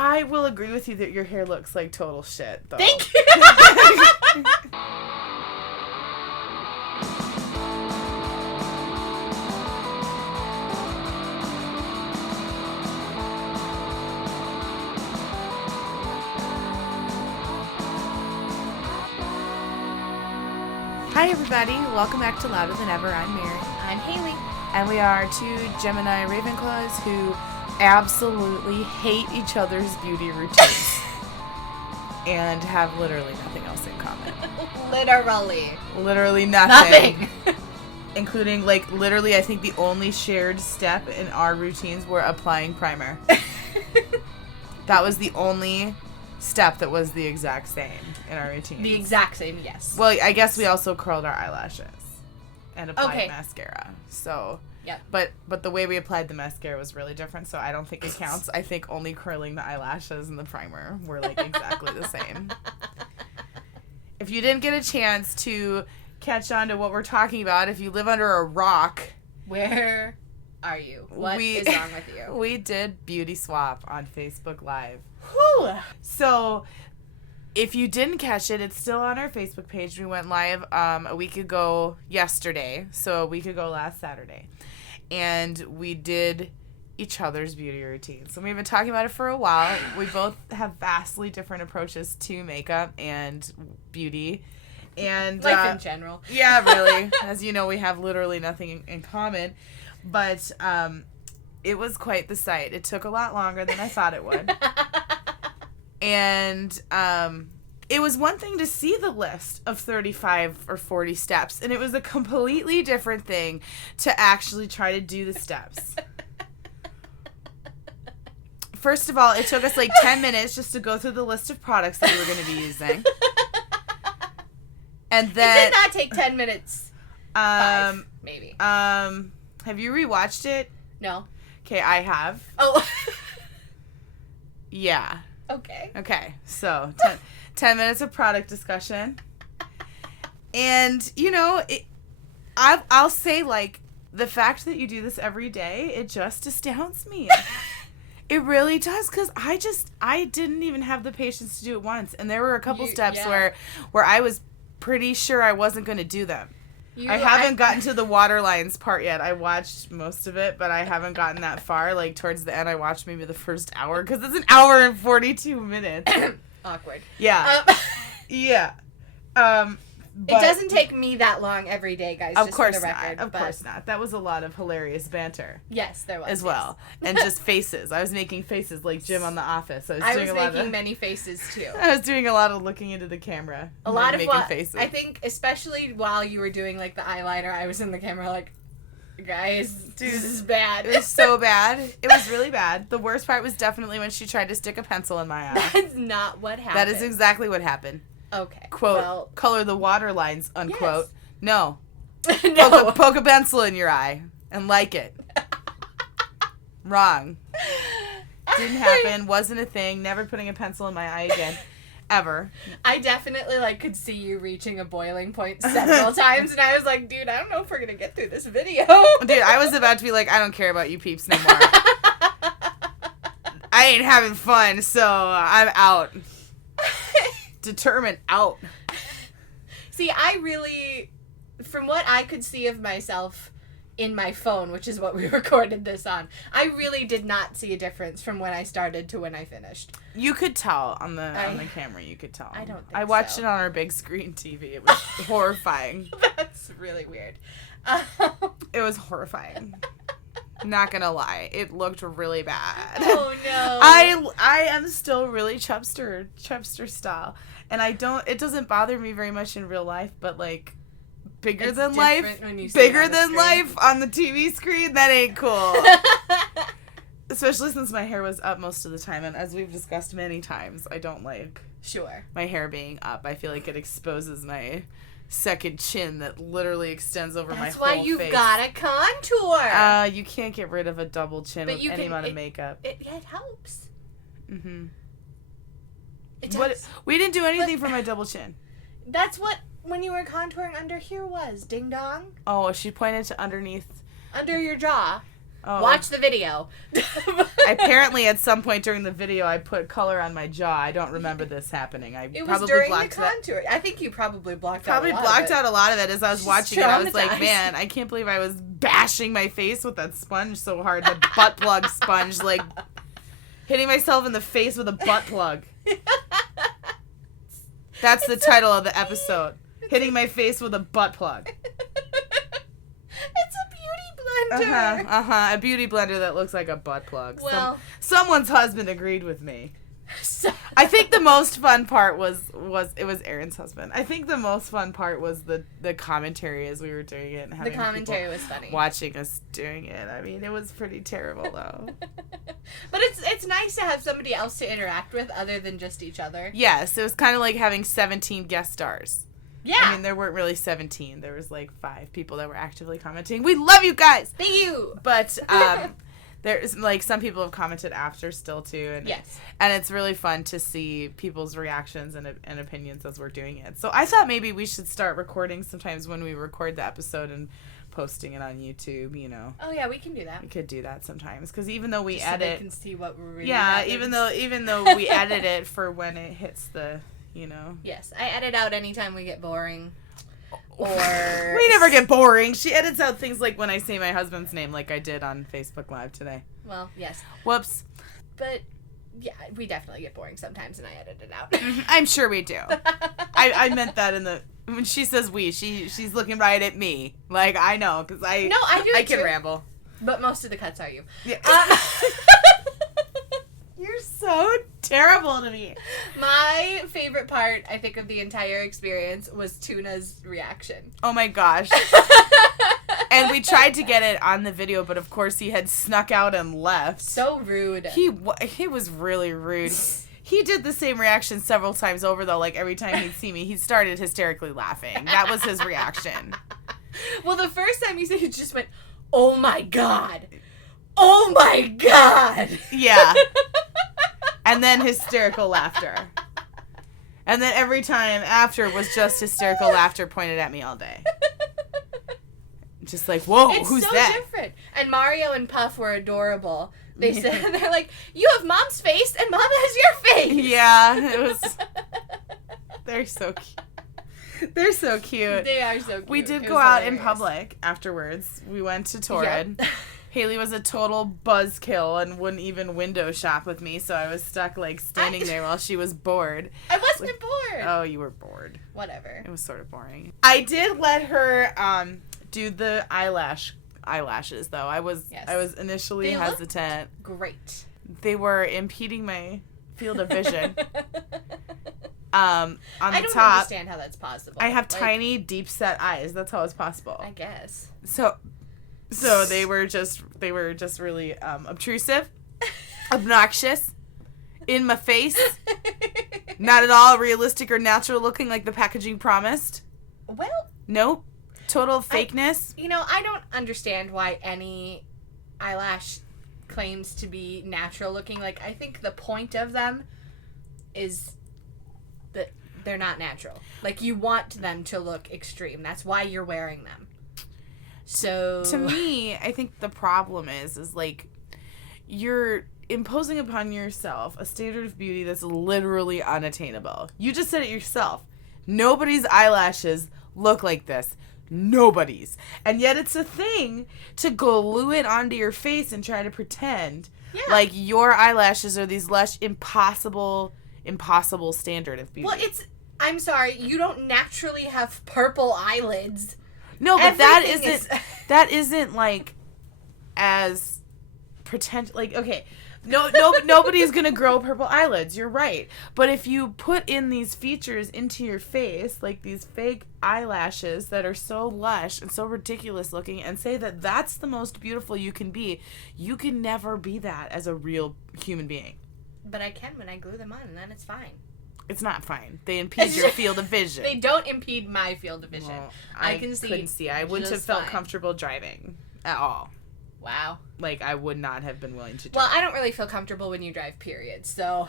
I will agree with you that your hair looks like total shit, though. Thank you. Hi, everybody. Welcome back to Louder Than Ever. I'm Mary. I'm Hailey. And we are two Gemini Ravenclaws who absolutely hate each other's beauty routines. And have literally nothing else in common. Literally nothing. Including, literally, I think the only shared step in our routines were applying primer. That was the only step that was the exact same in our routine. The exact same, yes. Well, I guess we also curled our eyelashes and applied mascara. So, yep. But the way we applied the mascara was really different, so I don't think it counts. I think only curling the eyelashes and the primer were exactly the same. If you didn't get a chance to catch on to what we're talking about, if you live under a rock, where are you? What is wrong with you? We did Beauty Swap on Facebook Live. Whew. So, if you didn't catch it, it's still on our Facebook page. We went live a week ago yesterday, so a week ago last Saturday. And we did each other's beauty routines. So we've been talking about it for a while. We both have vastly different approaches to makeup and beauty. And life in general. Yeah, really. As you know, we have literally nothing in common. But it was quite the sight. It took a lot longer than I thought it would. And it was one thing to see the list of 35 or 40 steps, and it was a completely different thing to actually try to do the steps. First of all, it took us 10 minutes just to go through the list of products that we were going to be using. And then it did not take 10 minutes. 5, maybe. Have you rewatched it? No. Okay, I have. Oh. Yeah. Okay, so 10 minutes of product discussion. And, I'll say, the fact that you do this every day, it just astounds me. It really does, because I didn't even have the patience to do it once. And there were a couple steps where I was pretty sure I wasn't going to do them. I haven't gotten to the water lines part yet. I watched most of it, but I haven't gotten that far. Towards the end, I watched maybe the first hour, because it's an hour and 42 minutes. Awkward. Yeah. Yeah. It doesn't take me that long every day, guys. Of just course for the record, not. Of course not. That was a lot of hilarious banter. Yes, there was. As well. And just faces. I was making faces like Jim on The Office. I was making many faces, too. I was doing a lot of looking into the camera. A lot of making faces. I think, especially while you were doing, the eyeliner, I was in the camera guys, dude, this is bad. It was so bad. It was really bad. The worst part was definitely when she tried to stick a pencil in my eye. That's not what happened. That is exactly what happened. Okay. Quote, color the water lines, unquote. Yes. No. No. Poke a pencil in your eye and like it. Wrong. Didn't happen. Wasn't a thing. Never putting a pencil in my eye again. Ever. I definitely, could see you reaching a boiling point several times, and I was like, dude, I don't know if we're gonna get through this video. Dude, I was about to be I don't care about you peeps no more. I ain't having fun, so I'm out. Determined out. See, I really, from what I could see of myself in my phone, which is what we recorded this on, I really did not see a difference from when I started to when I finished. You could tell on the camera. You could tell. I don't think I watched it on our big screen TV. It was horrifying. That's really weird. It was horrifying. Not gonna lie, it looked really bad. Oh no! I am still really chubster style, and it doesn't bother me very much in real life, but bigger than life on the TV screen, that ain't cool. Especially since my hair was up most of the time, and as we've discussed many times, I don't like my hair being up. I feel like it exposes my second chin that literally extends over my whole face. That's why you've got a contour. You can't get rid of a double chin with any amount of makeup. It helps. Mm-hmm. It does. We didn't do anything for my double chin. That's what when you were contouring under here was. Ding dong. Oh, she pointed to underneath. Under your jaw. Oh. Watch the video. Apparently, at some point during the video, I put color on my jaw. I don't remember this happening. It was during the contour. I think you probably blocked out a lot of it as I was watching it. I was like, traumatized. man, I can't believe I was bashing my face with that sponge so hard. The butt plug sponge, like hitting myself in the face with a butt plug. That's the title of the episode. Hitting my face with a butt plug. It's a beauty blender. A beauty blender that looks like a butt plug. Well, someone's husband agreed with me. I think the most fun part was it was Aaron's husband. I think the most fun part was the commentary as we were doing it and having the commentary people was funny. Watching us doing it. I mean, it was pretty terrible though. But it's nice to have somebody else to interact with other than just each other. Yes, it was kind of like having 17 guest stars. Yeah. I mean, there weren't really 17. There was like 5 people that were actively commenting. We love you guys. Thank you. But there's like some people have commented after still too, and yes, and it's really fun to see people's reactions and opinions as we're doing it. So I thought maybe we should start recording sometimes when we record the episode and posting it on YouTube. You know. Oh yeah, we can do that. We could do that sometimes because even though we just edit, so they can see what we're really. Yeah, having. even though we edit it for when it hits the, you know. Yes, I edit out anytime we get boring. Or we never get boring. She edits out things like when I say my husband's name, like I did on Facebook Live today. Well, yes. Whoops. But yeah, we definitely get boring sometimes, and I edit it out. I'm sure we do. I meant that in the when she says we, she's looking right at me. Like I know because I do. I can too. ramble. But most of the cuts are you. Yeah. You're so terrible to me. My favorite part, I think, of the entire experience was Tuna's reaction. Oh my gosh. And we tried to get it on the video, but of course he had snuck out and left. So rude. He was really rude. He did the same reaction several times over, though. Like, every time he'd see me, he started hysterically laughing. That was his reaction. Well, the first time he said, he just went, "Oh my God. Oh my God." Yeah. And then hysterical laughter. And then every time after was just hysterical laughter pointed at me all day. Just like, whoa, who's so that? Different. And Mario and Puff were adorable. They said, they're like, "You have Mom's face and Mom has your face." Yeah, it was. They're so cute. They're so cute. They are so cute. We did go out in public afterwards. We went to Torrid. Yep. Haley was a total buzzkill and wouldn't even window shop with me, so I was stuck like standing there while she was bored. I wasn't bored. Oh, you were bored. Whatever. It was sort of boring. I did let her do the eyelashes though. I was initially hesitant. Great. They were impeding my field of vision. On the top, I don't understand how that's possible. I have tiny, deep set eyes. That's how it's possible. I guess. So they were just really obtrusive, obnoxious, in my face, not at all realistic or natural looking like the packaging promised. Well, nope, total fakeness. I don't understand why any eyelash claims to be natural looking. Like, I think the point of them is that they're not natural. Like, you want them to look extreme. That's why you're wearing them. So to me, I think the problem is like you're imposing upon yourself a standard of beauty that's literally unattainable. You just said it yourself. Nobody's eyelashes look like this. Nobody's. And yet it's a thing to glue it onto your face and try to pretend like your eyelashes are these lush, impossible standard of beauty. Well, I'm sorry, you don't naturally have purple eyelids. No, but that isn't like as pretend like okay. Nobody's gonna grow purple eyelids. You're right. But if you put in these features into your face, like these fake eyelashes that are so lush and so ridiculous looking, and say that that's the most beautiful you can be, you can never be that as a real human being. But I can when I glue them on, and then it's fine. It's not fine. They impede your field of vision. They don't impede my field of vision. Well, I couldn't see. I wouldn't have felt comfortable driving at all. Wow. Like, I would not have been willing to drive. Well, I don't really feel comfortable when you drive, period, so...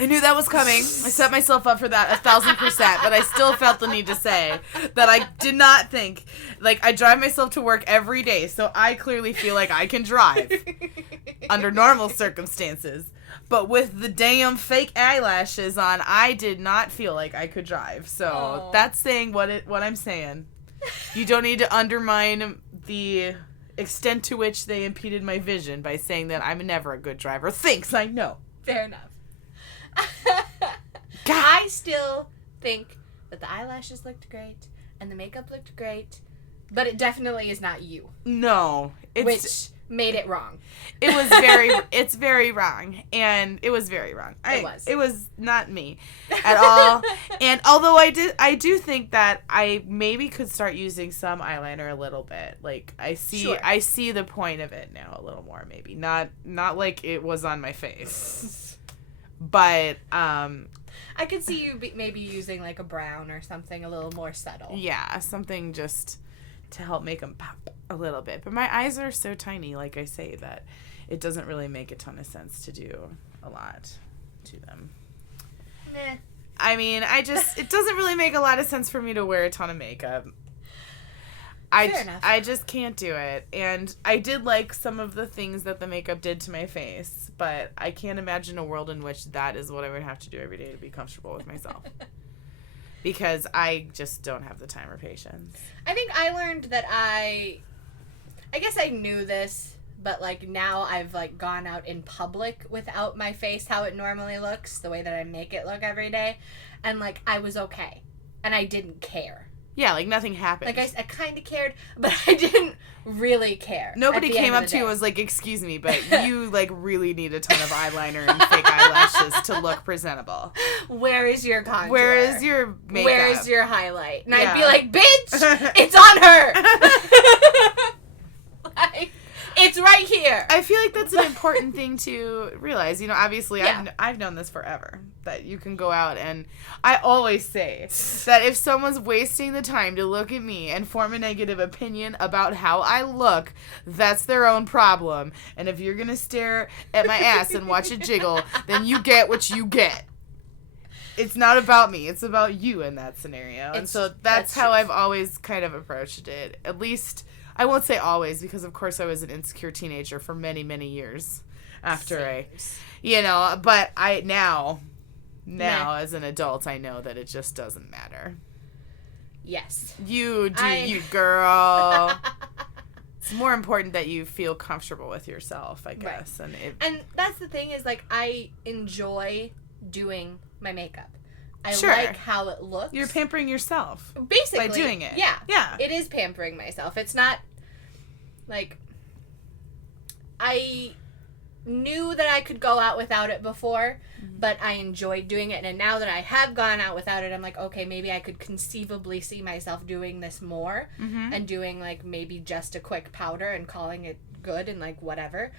I knew that was coming. I set myself up for that 1,000%, but I still felt the need to say that I did not think, like, I drive myself to work every day, so I clearly feel like I can drive under normal circumstances. But with the damn fake eyelashes on, I did not feel like I could drive. So that's saying what I'm saying. You don't need to undermine the extent to which they impeded my vision by saying that I'm never a good driver. Thanks, I know. Fair enough. I still think that the eyelashes looked great and the makeup looked great, but it definitely is not you. No. Which made it wrong. It's very wrong. And it was very wrong. It was not me at all. And although I do think that I maybe could start using some eyeliner a little bit. Like, I see the point of it now a little more, maybe. Not like it was on my face. But, I could see you maybe using, like, a brown or something a little more subtle. Yeah, something just to help make them pop a little bit. But my eyes are so tiny, like I say, that it doesn't really make a ton of sense to do a lot to them. Meh. I mean, it doesn't really make a lot of sense for me to wear a ton of makeup. Fair enough. I just can't do it. And I did like some of the things that the makeup did to my face, but I can't imagine a world in which that is what I would have to do every day to be comfortable with myself. Because I just don't have the time or patience. I think I learned that I guess I knew this, but, like, now I've, like, gone out in public without my face how it normally looks, the way that I make it look every day, and, like, I was okay. And I didn't care. Yeah, like, nothing happened. Like, I kind of cared, but I didn't really care. Nobody came up to you and was like, excuse me, but you, like, really need a ton of eyeliner and fake eyelashes to look presentable. Where is your contour? Where is your makeup? Where is your highlight? And I'd be like, bitch, it's on her! Like, it's right here. I feel like that's an important thing to realize. You know, obviously, Yeah. I've known this forever, that you can go out and I always say that if someone's wasting the time to look at me and form a negative opinion about how I look, that's their own problem. And if you're going to stare at my ass and watch it jiggle, then you get what you get. It's not about me. It's about you in that scenario. And so that's how I've always kind of approached it. At least, I won't say always, because of course I was an insecure teenager for many, many years after but now as an adult, I know that it just doesn't matter. Yes. You girl. It's more important that you feel comfortable with yourself, I guess. Right. And that's the thing is, like, I enjoy doing my makeup. I like how it looks. You're pampering yourself. Basically. By doing it. Yeah. Yeah. It is pampering myself. It's not, like, I knew that I could go out without it before, but I enjoyed doing it. And now that I have gone out without it, I'm like, okay, maybe I could conceivably see myself doing this more and doing, like, maybe just a quick powder and calling it good and, like, whatever.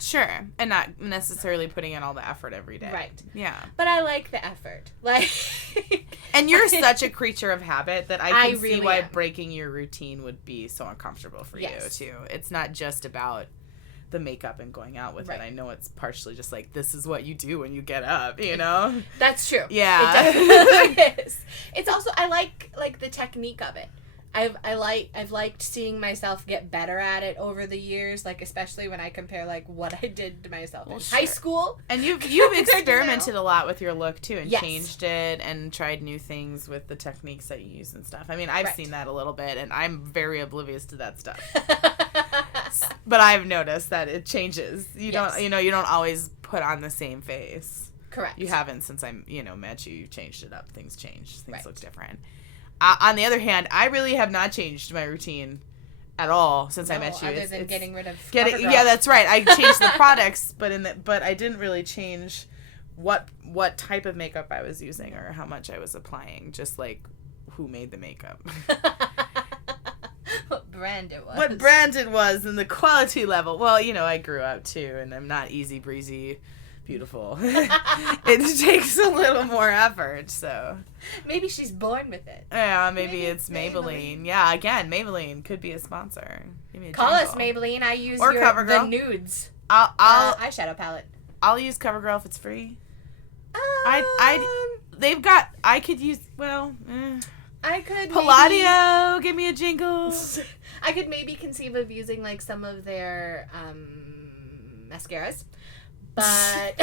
Sure. And not necessarily putting in all the effort every day. Right. Yeah. But I like the effort. Like, and you're such a creature of habit that I can really see why am. breaking your routine would be so uncomfortable for you, too. It's not just about the makeup and going out with it. I know it's partially just like, this is what you do when you get up, you know? That's true. Yeah. It definitely is. It's also, I like the technique of it. I've liked seeing myself get better at it over the years, like, especially when I compare, like, what I did to myself in high school. And you've experimented a lot with your look too, and changed it and tried new things with the techniques that you use and stuff. I mean, I've seen that a little bit, and I'm very oblivious to that stuff. But I've noticed that it changes. You don't always put on the same face. Correct. You haven't since I met you. You changed it up. Things change. Things look different. On the other hand, I really have not changed my routine at all since I met you. Other than getting rid of CoverGirl. Yeah, that's right. I changed the products, but I didn't really change what type of makeup I was using or how much I was applying. Just like who made the makeup. What brand it was. What brand it was and the quality level. Well, I grew up too, and I'm not easy breezy. Beautiful. It takes a little more effort, so. Maybe she's born with it. Yeah, maybe it's Maybelline. Yeah, again, Maybelline could be a sponsor. Give me a Call jingle. us Maybelline. I use or the nudes. I'll eyeshadow palette. I'll use CoverGirl if it's free. I could use, I could Palladio, give me a jingle. I could maybe conceive of using, like, some of their, mascaras. But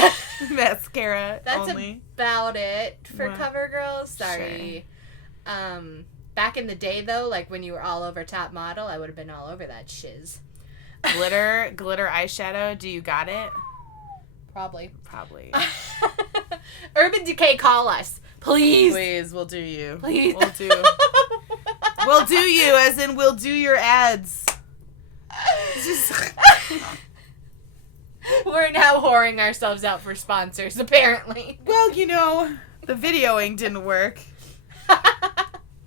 mascara that's only. About it for CoverGirl. Sorry. Sure. Back in the day, though, like, when you were all over Top Model, I would have been all over that shiz. Glitter eyeshadow, do you got it? Probably. Urban Decay, call us. Please. Please, we'll do you. Please. We'll do you, as in we'll do your ads. We're now whoring ourselves out for sponsors, apparently. Well, the videoing didn't work.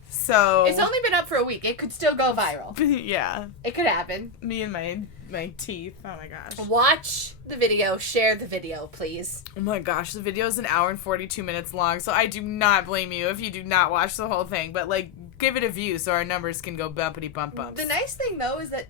So it's only been up for a week. It could still go viral. Yeah. It could happen. Me and my teeth. Oh my gosh. Watch the video. Share the video, please. Oh my gosh. The video is 1 hour and 42 minutes long, so I do not blame you if you do not watch the whole thing. But, like, give it a view so our numbers can go bumpity bump bumps. The nice thing, though, is that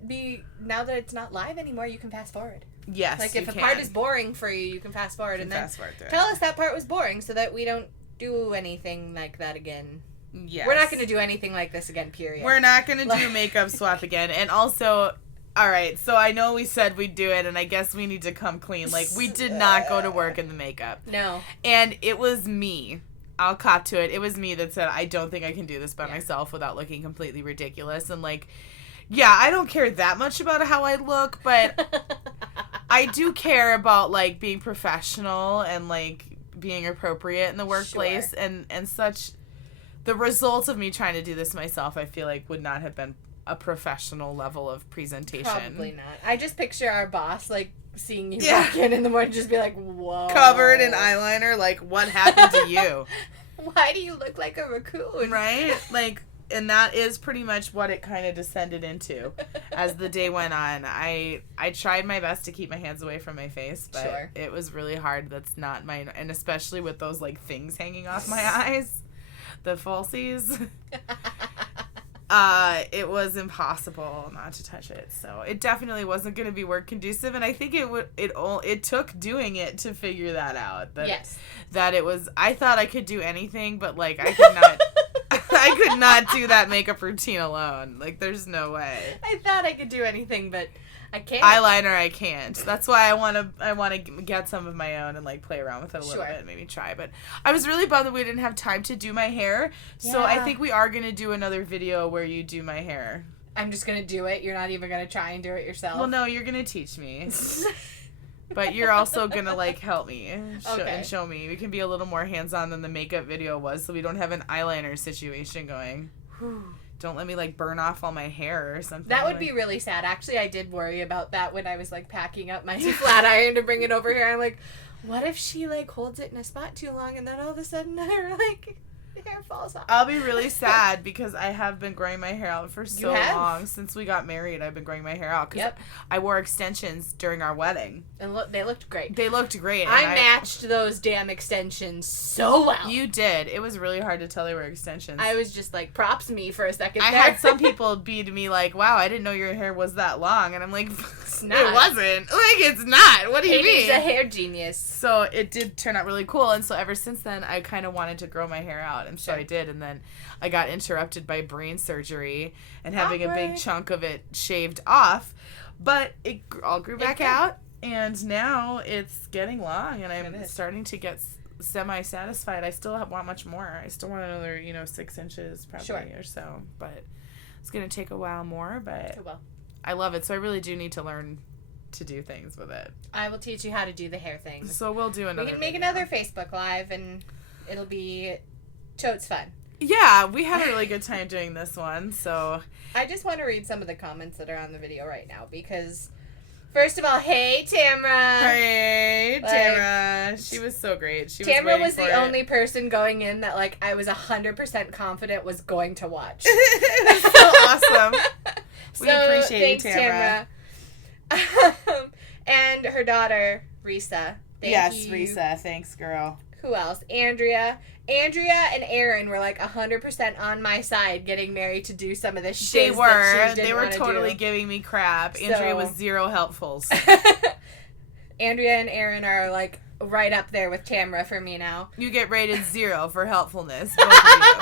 now that it's not live anymore, you can fast forward. Yes, like, if a part is boring for you can fast forward. And then tell us that part was boring so that we don't do anything like that again. Yes. We're not going to do anything like this again, period. We're not going to do makeup swap again. And also, all right, so I know we said we'd do it, and I guess we need to come clean. Like, we did not go to work in the makeup. No. And it was me. I'll cop to it. It was me that said, I don't think I can do this by myself without looking completely ridiculous. And, like, yeah, I don't care that much about how I look, but I do care about, like, being professional and, like, being appropriate in the workplace. Sure. And such. The result of me trying to do this myself, I feel like, would not have been a professional level of presentation. Probably not. I just picture our boss, like, seeing you walk in the morning, just be like, whoa. Covered in eyeliner, like, what happened to you? Why do you look like a raccoon? Right? Like, and that is pretty much what it kind of descended into as the day went on. I tried my best to keep my hands away from my face, but it was really hard. That's not my, and especially with those, like, things hanging off my eyes. The falsies. It was impossible not to touch it. So it definitely wasn't going to be work conducive, and I think it took doing it to figure that out. That it was. I thought I could do anything, but, like, I could not. I could not do that makeup routine alone. Like, there's no way. I thought I could do anything, but I can't. Eyeliner, I can't. That's why I want to get some of my own and, like, play around with it a little bit, maybe try. But I was really bummed that we didn't have time to do my hair. So I think we are going to do another video where you do my hair. I'm just going to do it. You're not even going to try and do it yourself. Well, no, you're going to teach me. But you're also going to, like, help me and show me. We can be a little more hands-on than the makeup video was, so we don't have an eyeliner situation going. Don't let me, like, burn off all my hair or something. That would be really sad. Actually, I did worry about that when I was, like, packing up my flat iron to bring it over here. I'm like, what if she, like, holds it in a spot too long and then all of a sudden her, like, hair falls off? I'll be really sad because I have been growing my hair out for so long. Since we got married, I've been growing my hair out because I wore extensions during our wedding. And they looked great. They looked great. I matched those damn extensions so well. You did. It was really hard to tell they were extensions. I was just like, props me for a second I there. had some people be to me like, wow, I didn't know your hair was that long. And I'm like, it's not. It wasn't. Like, it's not. What do you mean? He's a hair genius. So it did turn out really cool. And so ever since then, I kind of wanted to grow my hair out. And so I did. And then I got interrupted by brain surgery and having a big chunk of it shaved off. But it all grew back out. And now it's getting long. And I'm starting to get semi-satisfied. I still want much more. I still want another, 6 inches probably or so. But it's going to take a while more. But I love it. So I really do need to learn to do things with it. I will teach you how to do the hair things. So we'll do another We can make another Facebook Live and it'll be totes fun. Yeah, we had a really good time doing this one, so... I just want to read some of the comments that are on the video right now, because... First of all, hey, Tamra! Hey, Tamra! She was so great. Tamra was the only person going in that, like, I was 100% confident was going to watch. So awesome. We appreciate you, Tamra. And her daughter, Risa. Yes, Risa. Thanks, girl. Who else? Andrea and Aaron were like 100% on my side getting Mary to do some of this shit. They were totally giving me crap. Andrea was zero helpfuls. Andrea and Aaron are like right up there with Tamra for me now. You get rated 0 for helpfulness, both of you.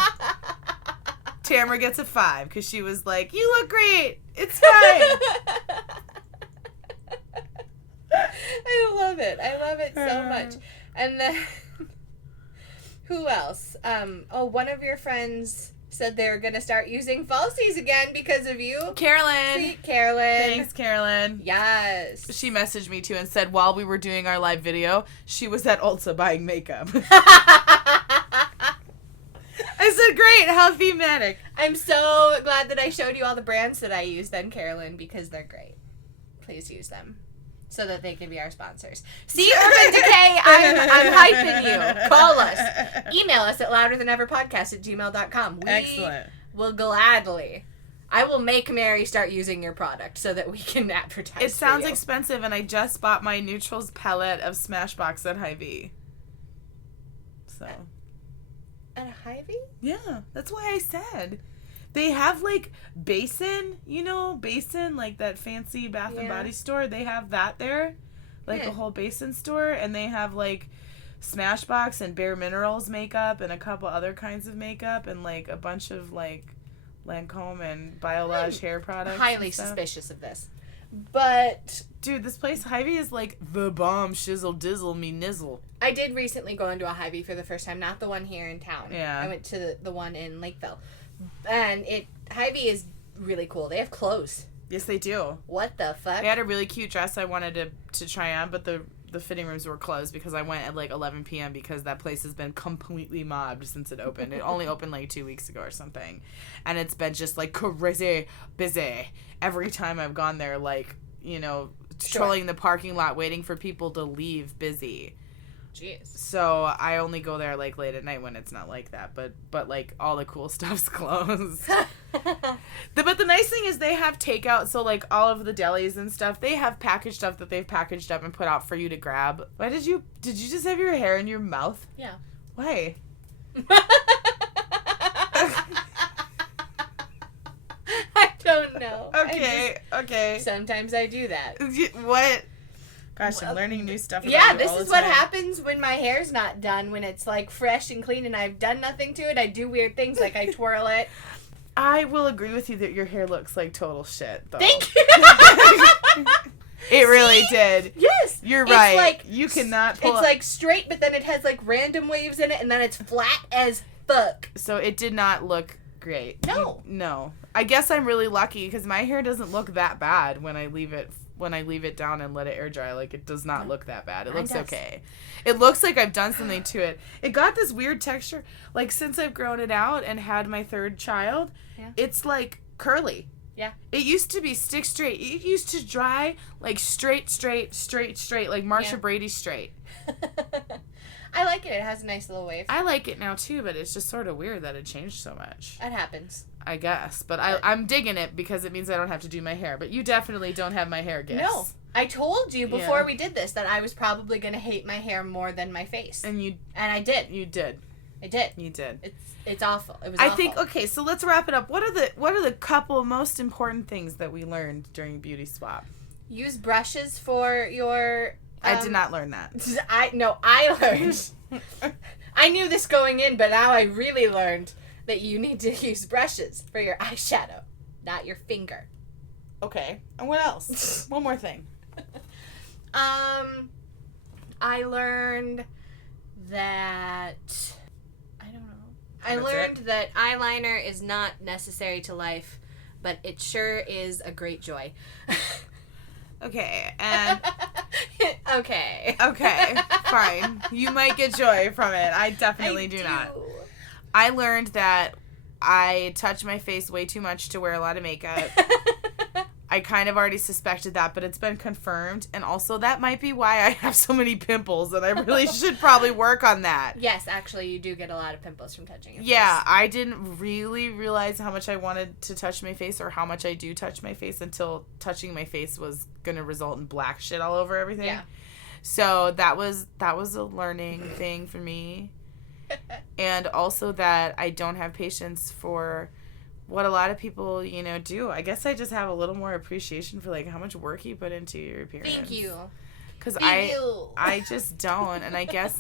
Tamra gets a 5 because she was like, "You look great. It's fine." I love it. I love it so much. And then, who else? One of your friends said they're going to start using falsies again because of you. Carolyn. Sweet Carolyn. Thanks, Carolyn. Yes. She messaged me too and said while we were doing our live video, she was at Ulta buying makeup. I said, great, how thematic. I'm so glad that I showed you all the brands that I use then, Carolyn, because they're great. Please use them so that they can be our sponsors. See, Urban Decay, I'm hyping you. Call us. Email us at louderthaneverpodcast@gmail.com. Excellent. Will gladly. I will make Mary start using your product so that we can advertise. It sounds for you. expensive, and I just bought my Neutrals palette of Smashbox at Hy-Vee. So... At a Hy-Vee? Yeah, that's why I said. They have, like, Basin, like that fancy Bath and Body store. They have that there, like a whole Basin store, and they have, like, Smashbox and Bare Minerals makeup and a couple other kinds of makeup and, like, a bunch of, like, Lancome and Biolage hair products. Highly suspicious of this. But... Dude, this place, Hy-Vee, is like the bomb, shizzle, dizzle, me nizzle. I did recently go into a Hy-Vee for the first time, not the one here in town. Yeah. I went to the one in Lakeville. And Hy-Vee is really cool. They have clothes. Yes, they do. What the fuck? They had a really cute dress I wanted to try on, but the fitting rooms were closed because I went at like 11 p.m. because that place has been completely mobbed since it opened. It only opened like 2 weeks ago or something. And it's been just like crazy busy. Every time I've gone there, like, trolling the parking lot waiting for people to leave busy. Jeez. So I only go there like late at night when it's not like that, but like all the cool stuff's closed. But the nice thing is they have takeout, so like all of the delis and stuff, they have packaged stuff that they've packaged up and put out for you to grab. Why did you just have your hair in your mouth? Yeah. Why? I don't know. Okay. Sometimes I do that. What? Gosh, I'm learning new stuff about Yeah, you this all is the what time. happens when my hair's not done. When it's like fresh and clean and I've done nothing to it, I do weird things like I twirl it. I will agree with you that your hair looks like total shit, though. Thank you. It really did. Yes. You're It's right. like, You cannot pull It's up. like straight, but then it has like random waves in it, and then it's flat as fuck. So it did not look great. No. No. I guess I'm really lucky because my hair doesn't look that bad when I leave it down and let it air dry. Like, it does not look that bad. It looks okay. It looks like I've done something to it. It got this weird texture. Like, since I've grown it out and had my third child, it's like curly. Yeah. It used to be stick straight. It used to dry like straight, like Marsha Brady straight. I like it. It has a nice little wave. I like it now too, but it's just sort of weird that it changed so much. It happens. I guess. But I'm digging it because it means I don't have to do my hair. But you definitely don't have my hair gifts. No. I told you before we did this that I was probably going to hate my hair more than my face. And I did. You did. I did. You did. It's awful. It was I awful. think, okay, so let's wrap it up. What are the couple most important things that we learned during Beauty Swap? Use brushes for your... I did not learn that. I learned. I knew this going in, but now I really learned that you need to use brushes for your eyeshadow, not your finger. Okay. And what else? One more thing. I learned that... I don't know. I That's learned it? that eyeliner is not necessary to life, but it sure is a great joy. Okay. And... Okay. Okay. Fine. You might get joy from it. I definitely do not. I learned that I touch my face way too much to wear a lot of makeup. I kind of already suspected that, but it's been confirmed. And also, that might be why I have so many pimples, and I really should probably work on that. Yes, actually, you do get a lot of pimples from touching your face. Yeah, I didn't really realize how much I wanted to touch my face or how much I do touch my face until touching my face was going to result in black shit all over everything. Yeah. So that was a learning thing for me. And also that I don't have patience for what a lot of people, do. I guess I just have a little more appreciation for, like, how much work you put into your appearance. Thank you. Because I just don't. And I guess,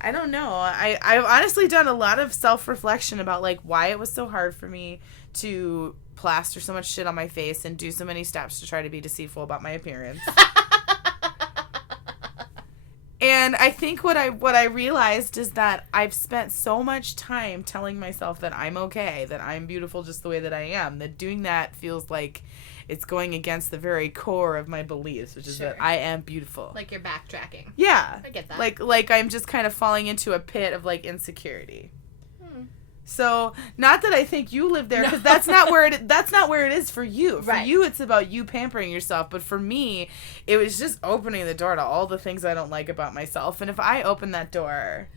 I don't know. I've honestly done a lot of self-reflection about, like, why it was so hard for me to plaster so much shit on my face and do so many steps to try to be deceitful about my appearance. And I think what I realized is that I've spent so much time telling myself that I'm okay, that I'm beautiful just the way that I am, that doing that feels like it's going against the very core of my beliefs, which is that I am beautiful. Like you're backtracking. Yeah. I get that. Like I'm just kind of falling into a pit of, like, insecurity. So, not that I think you live there, because that's not where it is for you. For you, it's about you pampering yourself. But for me, it was just opening the door to all the things I don't like about myself. And if I open that door,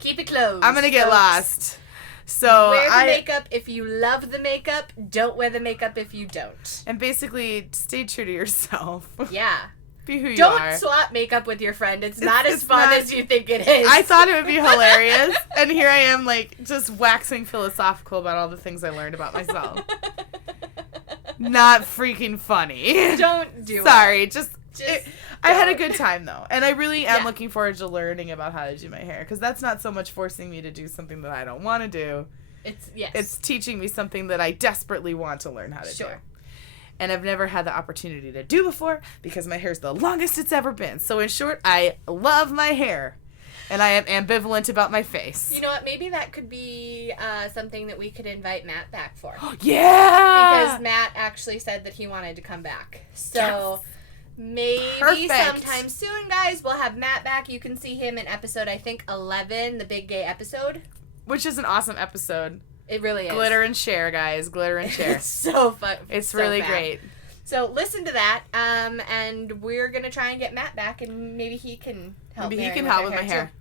keep it closed. I'm gonna get lost. So wear the makeup if you love the makeup. Don't wear the makeup if you don't. And basically, stay true to yourself. Yeah. Be who you are. Don't swap makeup with your friend. It's not as fun as you think it is. I thought it would be hilarious. And here I am, like, just waxing philosophical about all the things I learned about myself. Not freaking funny. Don't do it. Sorry. I had a good time, though. And I really am looking forward to learning about how to do my hair. Because that's not so much forcing me to do something that I don't want to do. It's teaching me something that I desperately want to learn how to do. And I've never had the opportunity to do before because my hair's the longest it's ever been. So in short, I love my hair. And I am ambivalent about my face. You know what? Maybe that could be something that we could invite Matt back for. Yeah! Because Matt actually said that he wanted to come back. So maybe sometime soon, guys, we'll have Matt back. You can see him in episode, I think, 11, the big gay episode. Which is an awesome episode. It really is. Glitter and share, guys. Glitter and share. It's so fun. It's so really fun. great. So listen to that, and we're going to try and get Matt back, and maybe he can help Maybe he can help with my hair.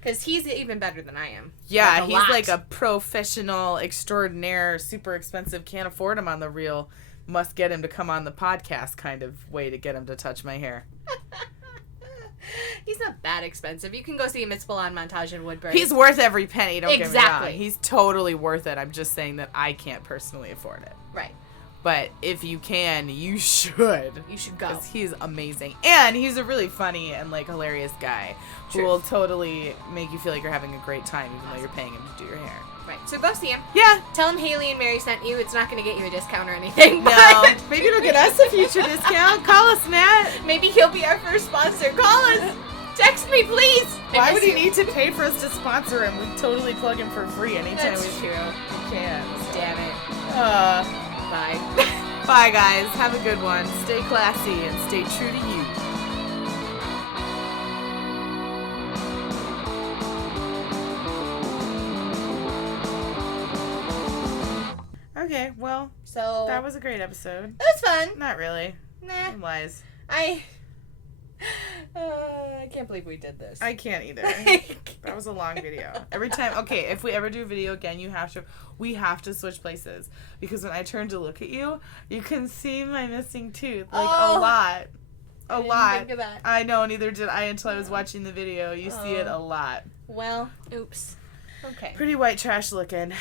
Because he's even better than I am. Yeah, he's like a professional extraordinaire, super expensive, can't afford him on the reel, must get him to come on the podcast kind of way to get him to touch my hair. He's not that expensive. You can go see him at Spillon Montage in Woodbury. He's worth every penny, don't get me wrong. He's totally worth it. I'm just saying that I can't personally afford it. Right. But if you can, you should. You should go. Because he's amazing. And he's a really funny and, like, hilarious guy who will totally make you feel like you're having a great time even though you're paying him to do your hair. Right. So go see him. Yeah. Tell him Hailey and Mary sent you. It's not going to get you a discount or anything. No. Maybe it'll get us a future discount. Call us, Matt. Maybe he'll be our first sponsor. Call us. Text me, please. Why would he need to pay for us to sponsor him? We totally plug him for free anytime we true. We can. So. Damn it. Bye. Bye, guys. Have a good one. Stay classy and stay true to you. Okay, well, so that was a great episode. That was fun. Not really. Nah. Lies. I can't believe we did this. I can't either. That was a long video. Every time, okay, if we ever do a video again, we have to switch places. Because when I turn to look at you, you can see my missing tooth. Like, a lot. A lot. Didn't think of that. I know, neither did I until I was watching the video. You see it a lot. Well, oops. Okay. Pretty white trash looking.